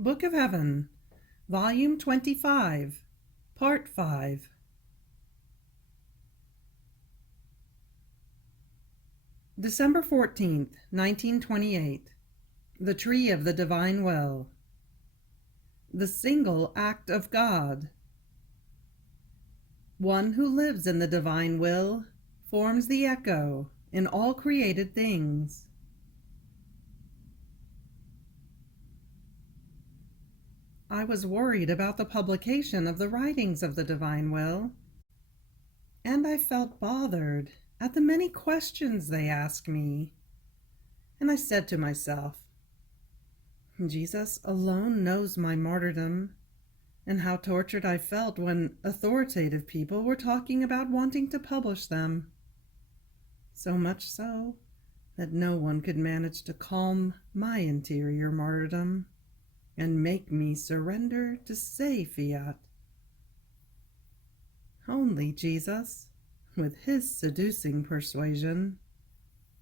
Book of Heaven, Volume 25, Part 5. December 14th, 1928. The Tree of the Divine Will. The Single Act of God. One who lives in the divine will forms the echo in all created things. I was worried about the publication of the writings of the divine will, and I felt bothered at the many questions they ask me. And I said to myself, Jesus alone knows my martyrdom and how tortured I felt when authoritative people were talking about wanting to publish them. So much so that no one could manage to calm my interior martyrdom and make me surrender to say Fiat. Only Jesus, with his seducing persuasion,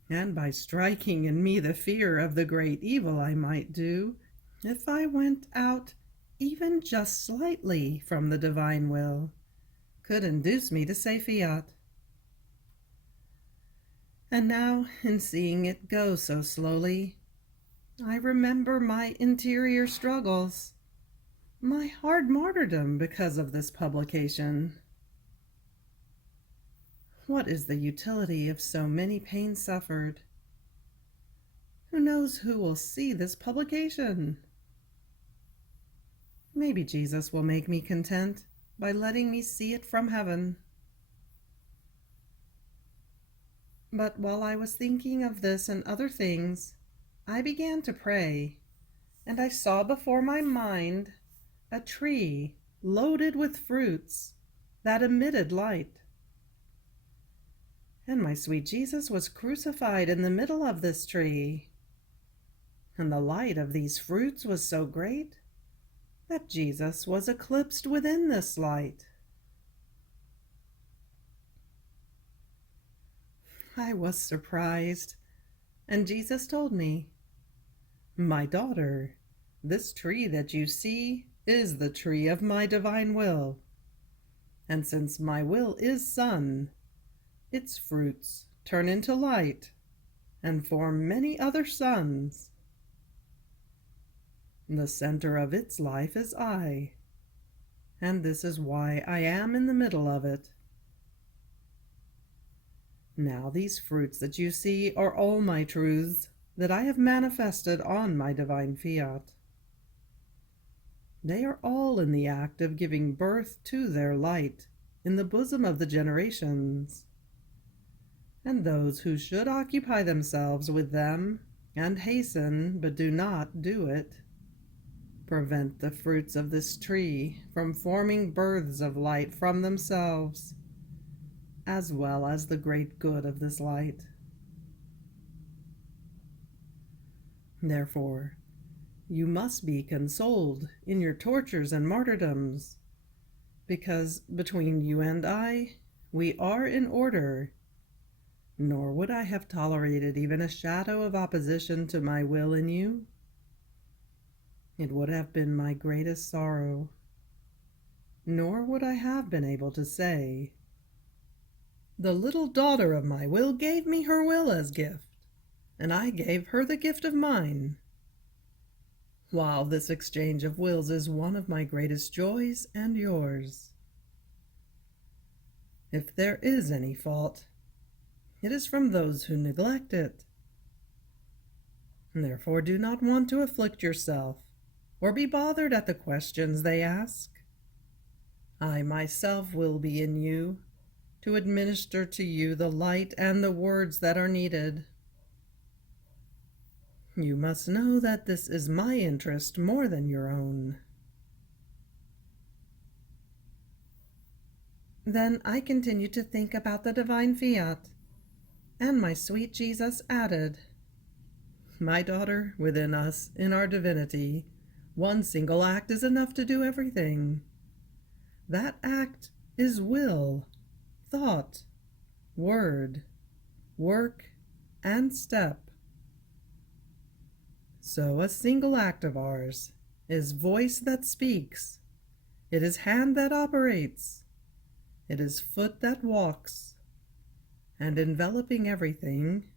and by striking in me the fear of the great evil I might do if I went out even just slightly from the divine will, could induce me to say Fiat. And now, in seeing it go so slowly, I remember my interior struggles, my hard martyrdom because of this publication. What is the utility of so many pains suffered? Who knows who will see this publication? Maybe Jesus will make me content by letting me see it from heaven. But while I was thinking of this and other things, I began to pray, and I saw before my mind a tree loaded with fruits that emitted light. And my sweet Jesus was crucified in the middle of this tree. And the light of these fruits was so great that Jesus was eclipsed within this light. I was surprised, and Jesus told me, "My daughter, this tree that you see is the tree of my divine will. And since my will is sun, its fruits turn into light and form many other suns. The center of its life is I, and this is why I am in the middle of it. Now these fruits that you see are all my truths that I have manifested on my divine Fiat. They are all in the act of giving birth to their light in the bosom of the generations. And those who should occupy themselves with them and hasten but do not do it, prevent the fruits of this tree from forming births of light from themselves, as well as the great good of this light. Therefore, you must be consoled in your tortures and martyrdoms, because between you and I, we are in order, nor would I have tolerated even a shadow of opposition to my will in you. It would have been my greatest sorrow, nor would I have been able to say, the little daughter of my will gave me her will as gift, and I gave her the gift of mine. While this exchange of wills is one of my greatest joys and yours. If there is any fault, it is from those who neglect it. Therefore do not want to afflict yourself, or be bothered at the questions they ask. I myself will be in you, to administer to you the light and the words that are needed. You must know that this is my interest more than your own." Then I continued to think about the divine Fiat, and my sweet Jesus added, "My daughter, within us, in our divinity, one single act is enough to do everything. That act is will, thought, word, work, and step. So a single act of ours is voice that speaks. It is hand that operates. It is foot that walks. And enveloping everything,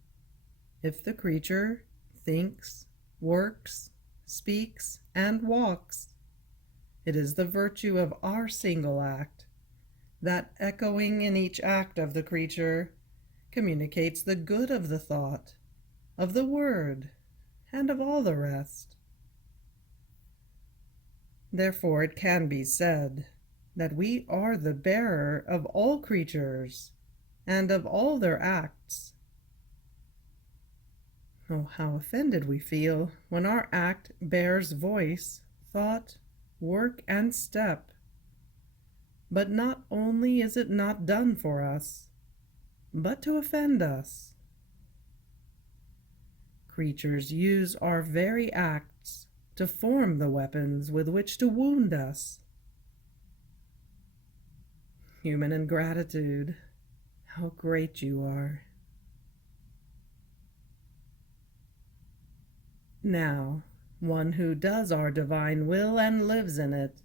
if the creature thinks, works, speaks, and walks, it is the virtue of our single act, that echoing in each act of the creature communicates the good of the thought, of the word, and of all the rest. Therefore it can be said that we are the bearer of all creatures and of all their acts. Oh, how offended we feel when our act bears voice, thought, work, and step. But not only is it not done for us, but to offend us. Creatures use our very acts to form the weapons with which to wound us. Human ingratitude, how great you are. Now, one who does our divine will and lives in it,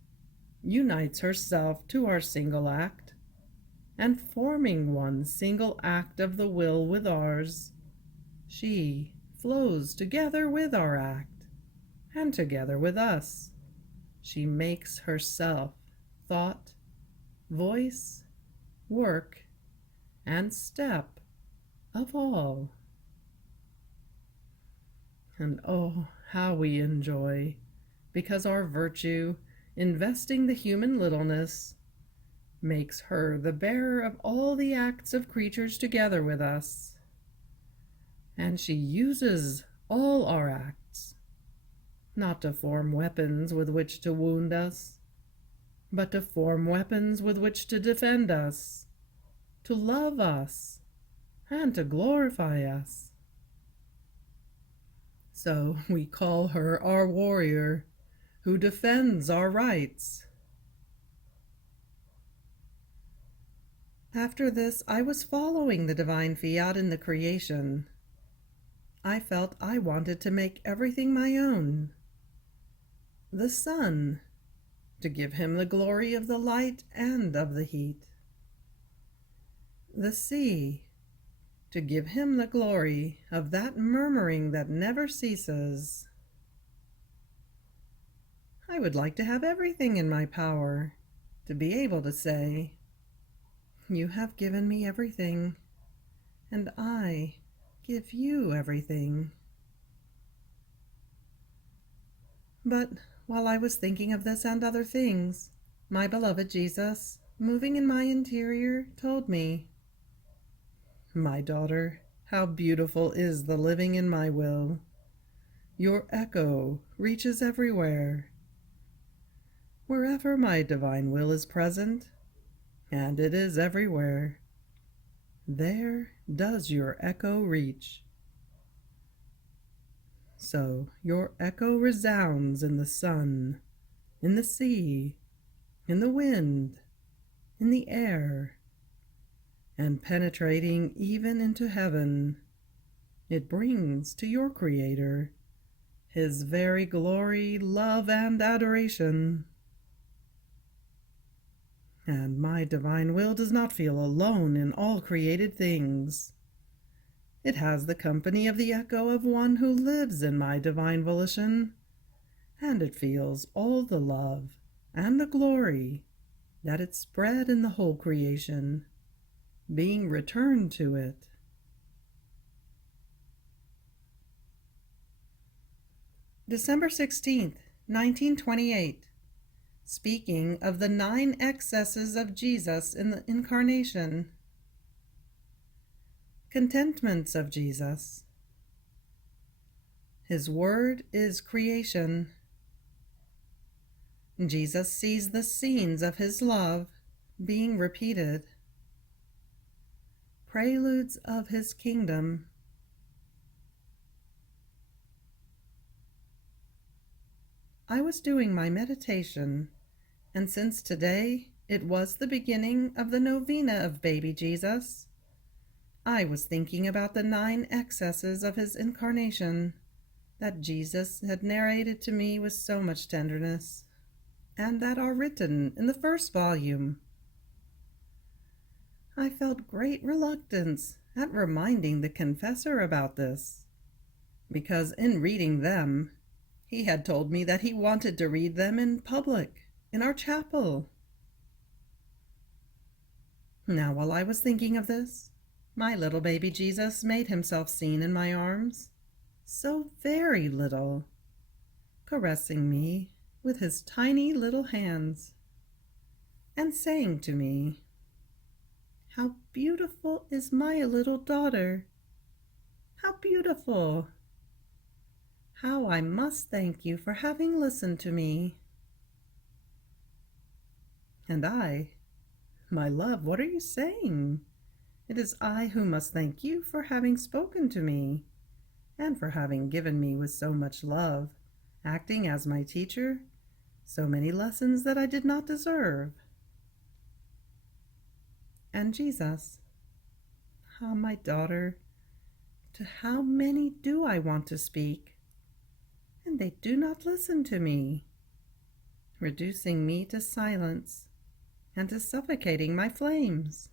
unites herself to our single act, and forming one single act of the will with ours, she flows together with our act, and together with us. She makes herself thought, voice, work, and step of all. And oh, how we enjoy, because our virtue, investing the human littleness, makes her the bearer of all the acts of creatures together with us. And she uses all our acts, not to form weapons with which to wound us, but to form weapons with which to defend us, to love us, and to glorify us. So we call her our warrior, who defends our rights. After this, I was following the divine fiat in the creation. I felt I wanted to make everything my own. The sun, to give him the glory of the light and of the heat. The sea, to give him the glory of that murmuring that never ceases. I would like to have everything in my power, to be able to say, "You have given me everything, and I give you everything." But while I was thinking of this and other things, my beloved Jesus, moving in my interior, told me, "My daughter, how beautiful is the living in my will. Your echo reaches everywhere. Wherever my divine will is present, and it is everywhere, there does your echo reach. So your echo resounds in the sun, in the sea, in the wind, in the air, and penetrating even into heaven, it brings to your Creator His very glory, love, and adoration. And my divine will does not feel alone in all created things. It has the company of the echo of one who lives in my divine volition, and it feels all the love and the glory that it spread in the whole creation, being returned to it. December 16th, 1928. Speaking of the 9 excesses of Jesus in the Incarnation. Contentments of Jesus. His word is creation. Jesus sees the scenes of his love being repeated. Preludes of his kingdom. I was doing my meditation, and since today it was the beginning of the novena of baby Jesus, I was thinking about the 9 excesses of his incarnation, that Jesus had narrated to me with so much tenderness, and that are written in the first volume. I felt great reluctance at reminding the confessor about this, because in reading them, he had told me that he wanted to read them in public, in our chapel. Now, while I was thinking of this, my little baby Jesus made himself seen in my arms, so very little, caressing me with his tiny little hands, and saying to me, "How beautiful is my little daughter! How beautiful! How I must thank you for having listened to me." And I, "My love, what are you saying? It is I who must thank you for having spoken to me, and for having given me with so much love, acting as my teacher, so many lessons that I did not deserve." And Jesus, "Ah, my daughter, to how many do I want to speak? And they do not listen to me, reducing me to silence and to suffocating my flames.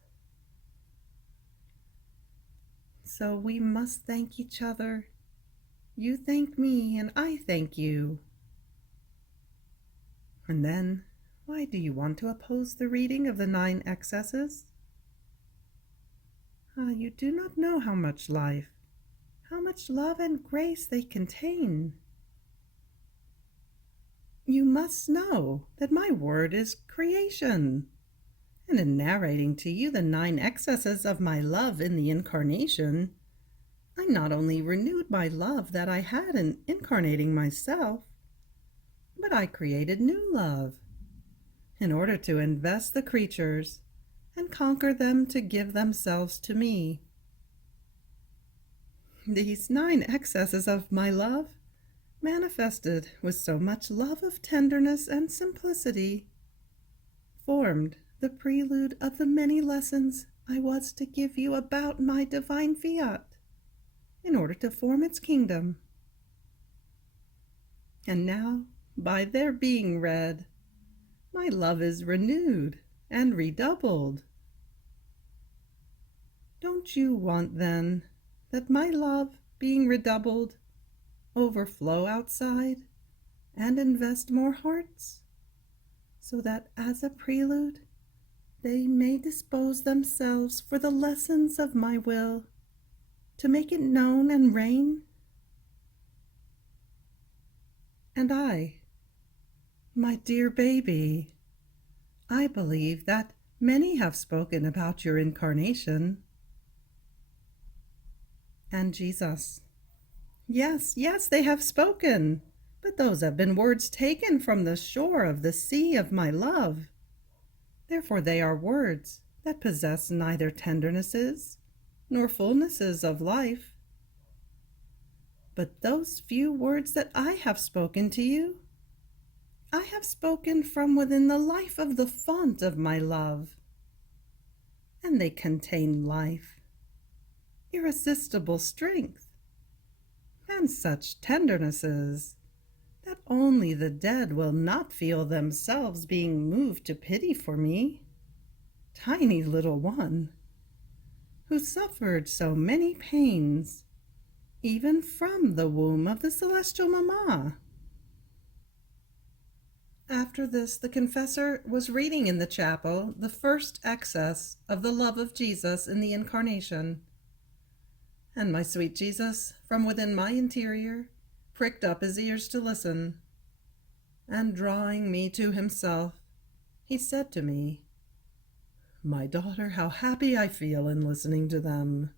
So we must thank each other. You thank me, and I thank you." And then, why do you want to oppose the reading of the 9 excesses? Ah, you do not know how much life, how much love and grace they contain. You must know that my word is creation, and in narrating to you the 9 excesses of my love in the Incarnation, I not only renewed my love that I had in incarnating myself, but I created new love, in order to invest the creatures and conquer them to give themselves to me. These 9 excesses of my love, manifested with so much love of tenderness and simplicity, formed the prelude of the many lessons I was to give you about my divine Fiat, in order to form its kingdom. And now, by their being read, my love is renewed and redoubled. Don't you want, then, that my love, being redoubled, overflow outside and invest more hearts, so that as a prelude they may dispose themselves for the lessons of my will, to make it known and reign? And I, my dear baby, I believe that many have spoken about your incarnation. And Jesus, "Yes, yes, they have spoken, but those have been words taken from the shore of the sea of my love. Therefore they are words that possess neither tendernesses nor fullnesses of life. But those few words that I have spoken to you, I have spoken from within the life of the font of my love, and they contain life, irresistible strength, and such tendernesses that only the dead will not feel themselves being moved to pity for me, tiny little one, who suffered so many pains, even from the womb of the celestial Mamma." After this, the confessor was reading in the chapel the first excess of the love of Jesus in the Incarnation, and my sweet Jesus, from within my interior, pricked up his ears to listen, and drawing me to himself, he said to me, "My daughter, how happy I feel in listening to them.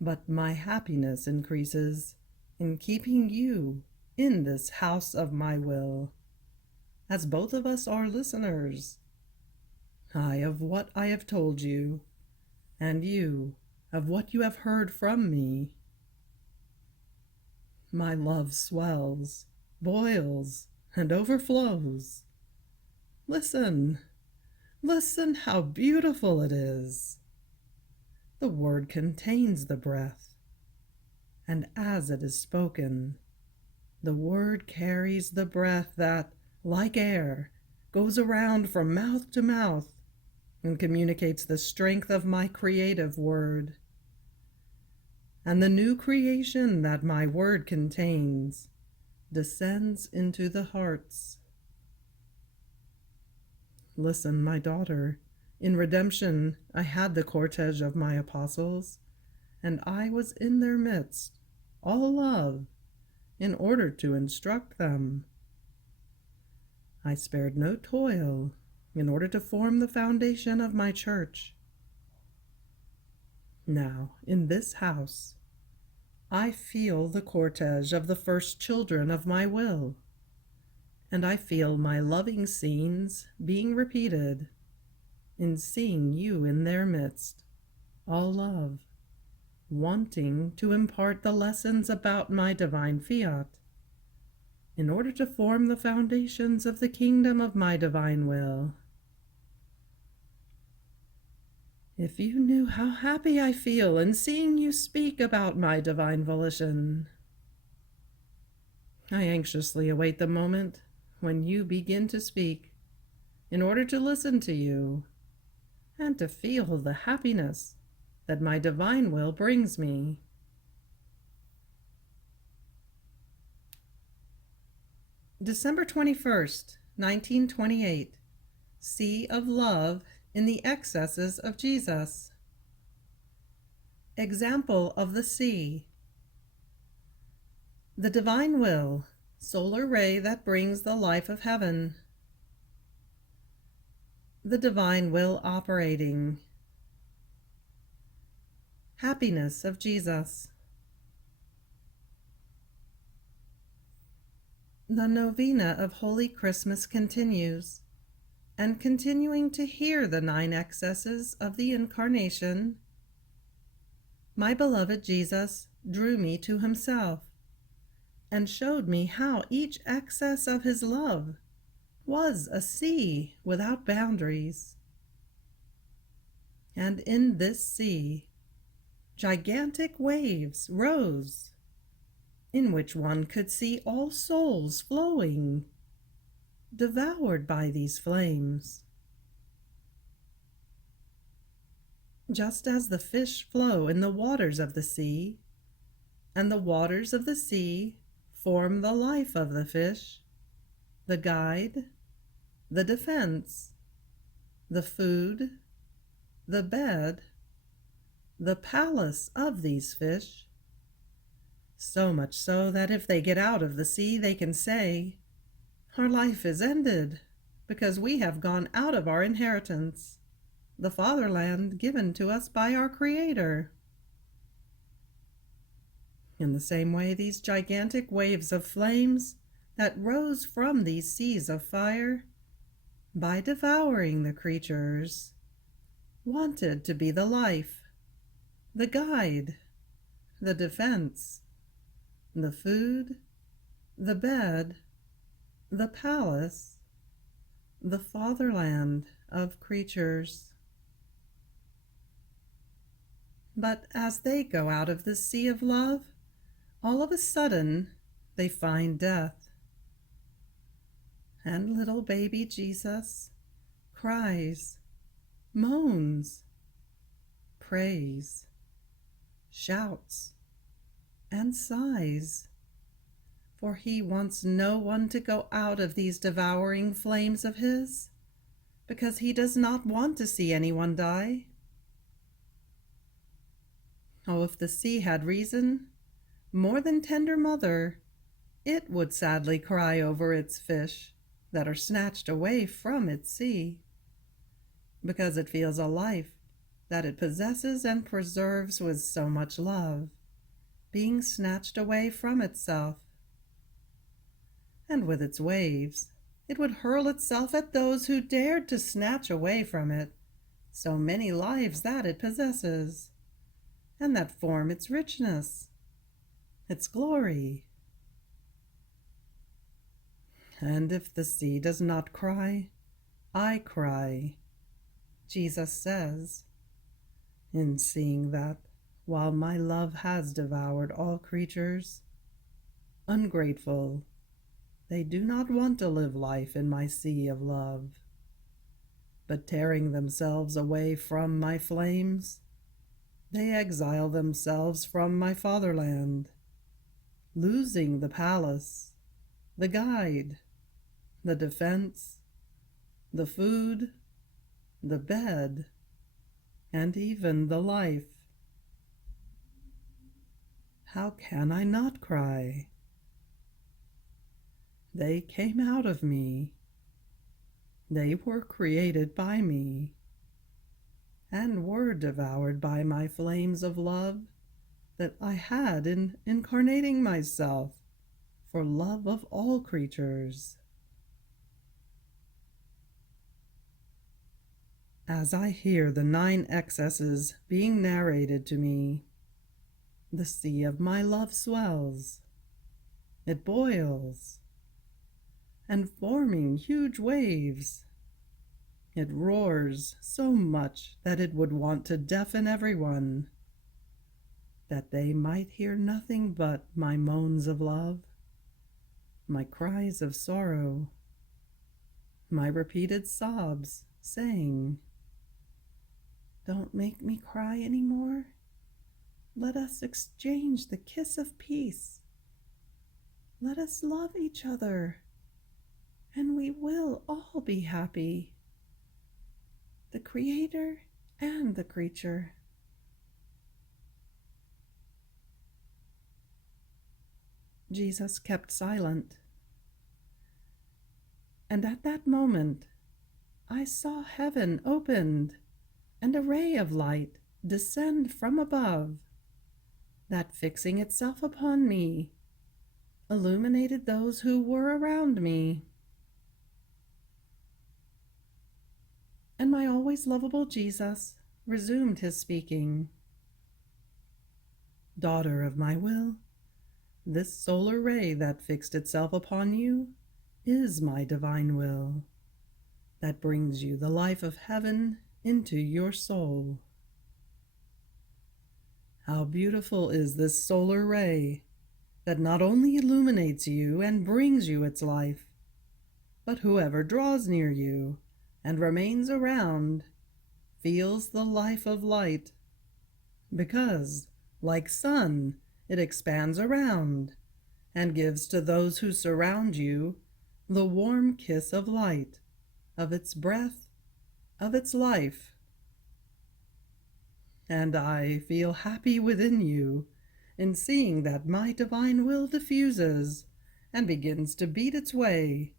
But my happiness increases in keeping you in this house of my will, as both of us are listeners, I of what I have told you, and you of what you have heard from me. My love swells, boils, and overflows. Listen, listen how beautiful it is. The word contains the breath, and as it is spoken, the word carries the breath that, like air, goes around from mouth to mouth and communicates the strength of my creative word. And the new creation that my word contains descends into the hearts. Listen, my daughter, in redemption I had the cortege of my apostles, and I was in their midst, all love, in order to instruct them. I spared no toil in order to form the foundation of my church. Now, in this house, I feel the cortege of the first children of my will, and I feel my loving scenes being repeated in seeing you in their midst, all love, wanting to impart the lessons about my divine fiat, in order to form the foundations of the kingdom of my divine will. If you knew how happy I feel in seeing you speak about my divine volition. I anxiously await the moment when you begin to speak, in order to listen to you and to feel the happiness that my divine will brings me. December 21st, 1928. Sea of Love in the Excesses of Jesus. Example of the sea. The divine will, solar ray that brings the life of heaven. The divine will operating. Happiness of Jesus. The novena of Holy Christmas continues, and continuing to hear the 9 excesses of the Incarnation, my beloved Jesus drew me to himself, and showed me how each excess of his love was a sea without boundaries. And in this sea, gigantic waves rose, in which one could see all souls flowing, devoured by these flames. Just as the fish flow in the waters of the sea, and the waters of the sea form the life of the fish, the guide, the defense, the food, the bed, the palace of these fish, so much so that if they get out of the sea, they can say, "Our life is ended, because we have gone out of our inheritance, the fatherland given to us by our Creator." In the same way, these gigantic waves of flames that rose from these seas of fire, by devouring the creatures, wanted to be the life, the guide, the defense, the food, the bed, the palace, the fatherland of creatures. But as they go out of the sea of love, all of a sudden they find death. And little baby Jesus cries, moans, prays, shouts, and sighs, for he wants no one to go out of these devouring flames of his, because he does not want to see anyone die. Oh, if the sea had reason, more than tender mother, it would sadly cry over its fish that are snatched away from its sea, because it feels a life that it possesses and preserves with so much love, being snatched away from itself. And with its waves, it would hurl itself at those who dared to snatch away from it so many lives that it possesses, and that form its richness, its glory. And if the sea does not cry, I cry, Jesus says, in seeing that while my love has devoured all creatures. Ungrateful, they do not want to live life in my sea of love, but tearing themselves away from my flames, they exile themselves from my fatherland, losing the palace, the guide, the defense, the food, the bed, and even the life. How can I not cry? They came out of me. They were created by me, and were devoured by my flames of love that I had in incarnating myself for love of all creatures. As I hear the 9 excesses being narrated to me, the sea of my love swells. It boils, and forming huge waves, it roars so much that it would want to deafen everyone, that they might hear nothing but my moans of love, my cries of sorrow, my repeated sobs, saying, "Don't make me cry any more. Let us exchange the kiss of peace. Let us love each other, and we will all be happy, the Creator and the creature." Jesus kept silent, and at that moment I saw heaven opened and a ray of light descend from above, that fixing itself upon me, illuminated those who were around me. And my always lovable Jesus resumed his speaking. "Daughter of my will, this solar ray that fixed itself upon you is my divine will, that brings you the life of heaven into your soul. How beautiful is this solar ray that not only illuminates you and brings you its life, but whoever draws near you and remains around feels the life of light, because, like sun, it expands around and gives to those who surround you the warm kiss of light, of its breath, of its life. And I feel happy within you in seeing that my divine will diffuses and begins to beat its way.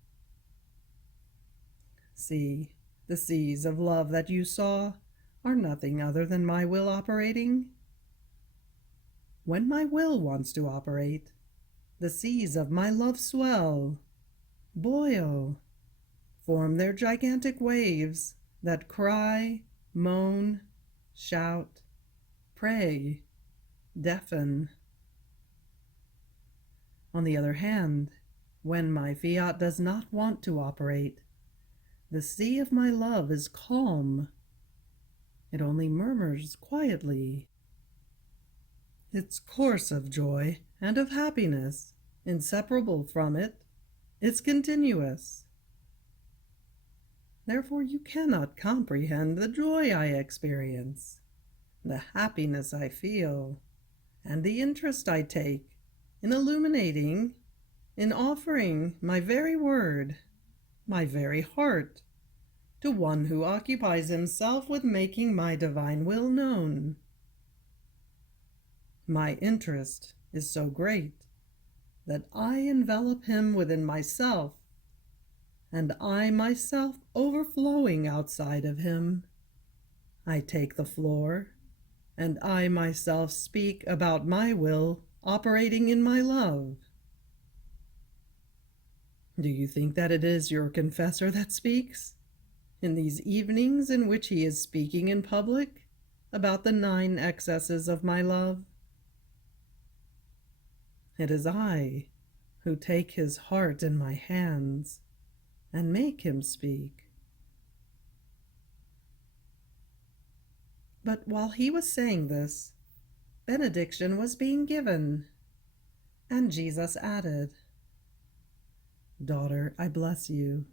See, the seas of love that you saw are nothing other than my will operating. When my will wants to operate, the seas of my love swell, boil, form their gigantic waves that cry, moan, shout, pray, deafen. On the other hand, when my fiat does not want to operate, the sea of my love is calm. It only murmurs quietly. Its course of joy and of happiness, inseparable from it, is continuous. Therefore you cannot comprehend the joy I experience, the happiness I feel, and the interest I take in illuminating, in offering my very word, my very heart, to one who occupies himself with making my divine will known. My interest is so great that I envelop him within myself, and I myself overflowing outside of him. I take the floor, and I myself speak about my will operating in my love. Do you think that it is your confessor that speaks, in these evenings in which he is speaking in public about the 9 excesses of my love? It is I who take his heart in my hands and make him speak. But while he was saying this, benediction was being given, and Jesus added, "Daughter, I bless you.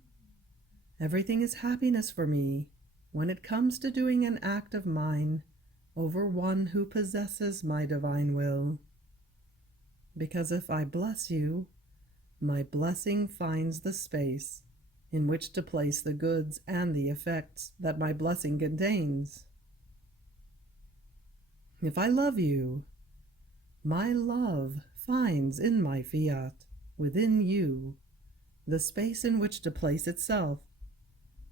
Everything is happiness for me when it comes to doing an act of mine over one who possesses my divine will. Because if I bless you, my blessing finds the space in which to place the goods and the effects that my blessing contains. If I love you, my love finds in my fiat, within you, the space in which to place itself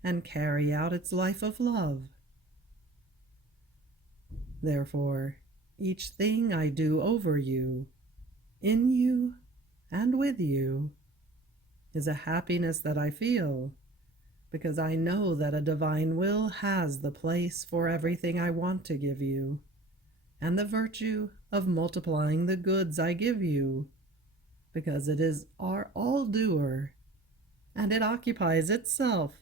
and carry out its life of love. Therefore, each thing I do over you, in you, and with you, is a happiness that I feel, because I know that a divine will has the place for everything I want to give you, and the virtue of multiplying the goods I give you, because it is our all-doer, and it occupies itself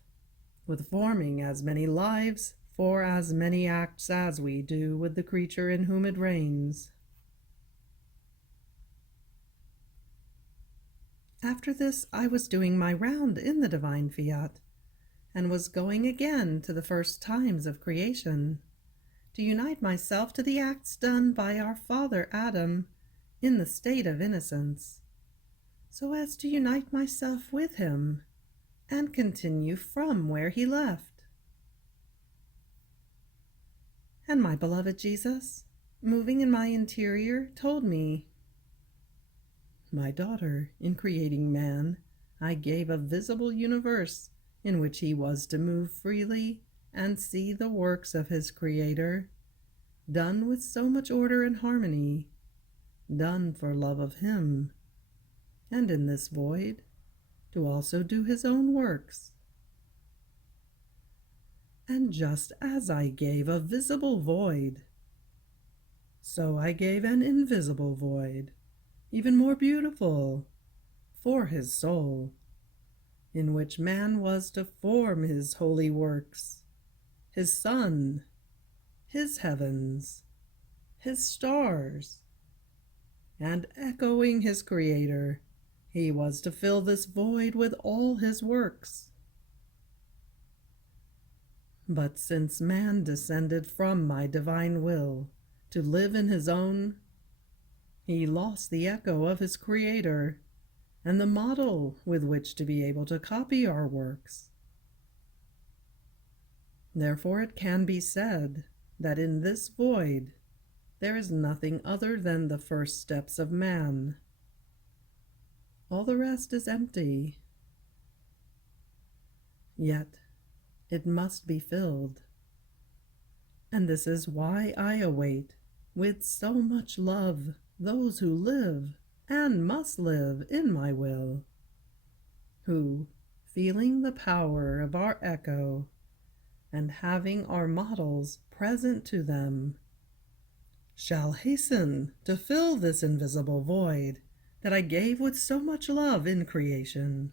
with forming as many lives for as many acts as we do with the creature in whom it reigns." After this, I was doing my round in the divine fiat, and was going again to the first times of creation, to unite myself to the acts done by our father Adam in the state of innocence, so as to unite myself with him and continue from where he left. And my beloved Jesus, moving in my interior, told me, "My daughter, in creating man, I gave a visible universe in which he was to move freely and see the works of his Creator, done with so much order and harmony, done for love of him, and in this void to also do his own works. And just as I gave a visible void, so I gave an invisible void, even more beautiful, for his soul, in which man was to form his holy works, his sun, his heavens, his stars, and echoing his Creator, he was to fill this void with all his works. But since man descended from my divine will to live in his own, he lost the echo of his Creator and the model with which to be able to copy our works. Therefore it can be said that in this void there is nothing other than the first steps of man. All the rest is empty. Yet it must be filled. And this is why I await with so much love those who live and must live in my will, who, feeling the power of our echo and having our models present to them, shall hasten to fill this invisible void that I gave with so much love in creation.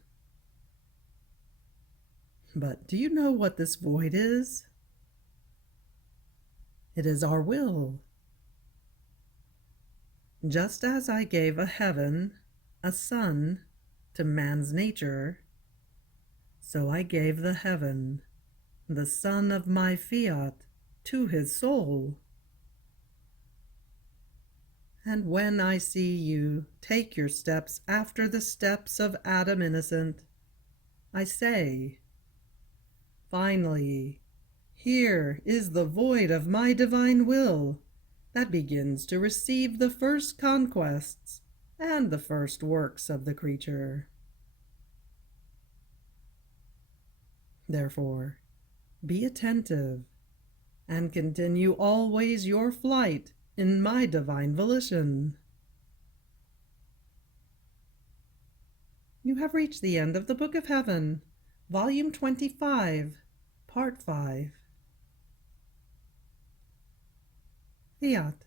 But do you know what this void is? It is our will. Just as I gave a heaven, a sun, to man's nature, so I gave the heaven, the sun of my fiat, to his soul. And when I see you take your steps after the steps of Adam innocent, I say, finally, here is the void of my divine will that begins to receive the first conquests and the first works of the creature. Therefore, be attentive and continue always your flight in my divine volition." You have reached the end of the Book of Heaven, Volume 25, Part 5. Fiat.